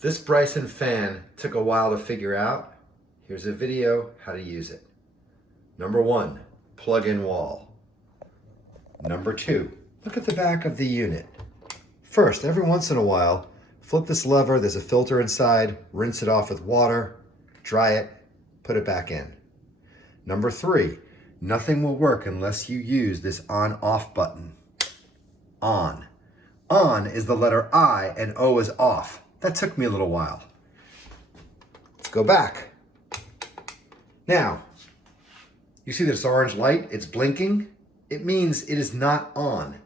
This Brison fan took a while to figure out. Here's a video how to use it. Number one, plug-in wall. Number two, look at the back of the unit. First, every once in a while, flip this lever, there's a filter inside, rinse it off with water, dry it, put it back in. Number three, nothing will work unless you use this on-off button. On. On is the letter I and O is off. That took me a little while. Let's go back. Now, you see this orange light? It's blinking. It means it is not on.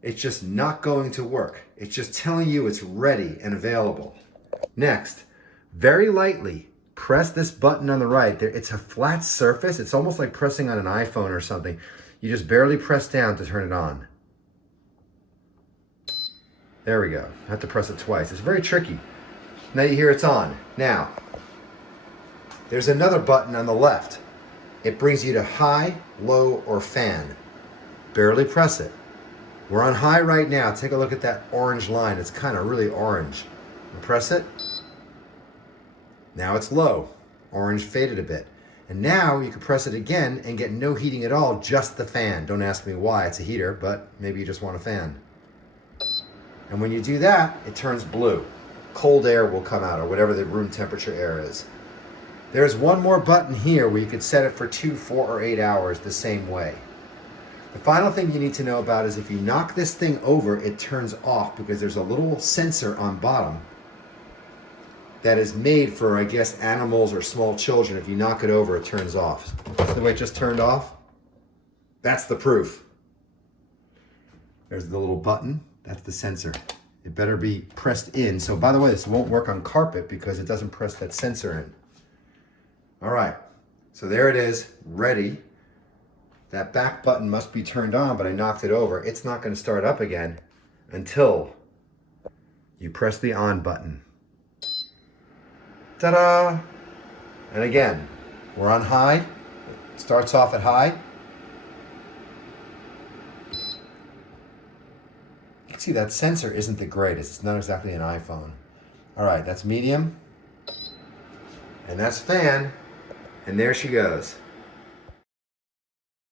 It's just not going to work. It's just telling you it's ready and available. Next, very lightly, press this button on the right. It's a flat surface. It's almost like pressing on an iPhone or something. You just barely press down to turn it on. There we go. I have to press it twice. It's very tricky. Now you hear it's on. Now, there's another button on the left. It brings you to high, low, or fan. Barely press it. We're on high right now. Take a look at that orange line. It's kind of really orange. Press it. Now it's low. Orange faded a bit. And now you can press it again and get no heating at all, just the fan. Don't ask me why. It's a heater, but maybe you just want a fan. And when you do that, it turns blue. Cold air will come out, or whatever the room temperature air is. There's one more button here where you could set it for 2, 4, or 8 hours the same way. The final thing you need to know about is if you knock this thing over, it turns off because there's a little sensor on bottom that is made for, I guess, animals or small children. If you knock it over, it turns off. See the way it just turned off? That's the proof. There's the little button. That's the sensor. It better be pressed in. So by the way, this won't work on carpet because it doesn't press that sensor in. All right, so there it is, ready. That back button must be turned on, but I knocked it over. It's not going to start up again until you press the on button. Ta-da! And again, we're on high. It starts off at high. You can see that sensor isn't the greatest. It's not exactly an iPhone. All right, that's medium. And that's fan. And there she goes.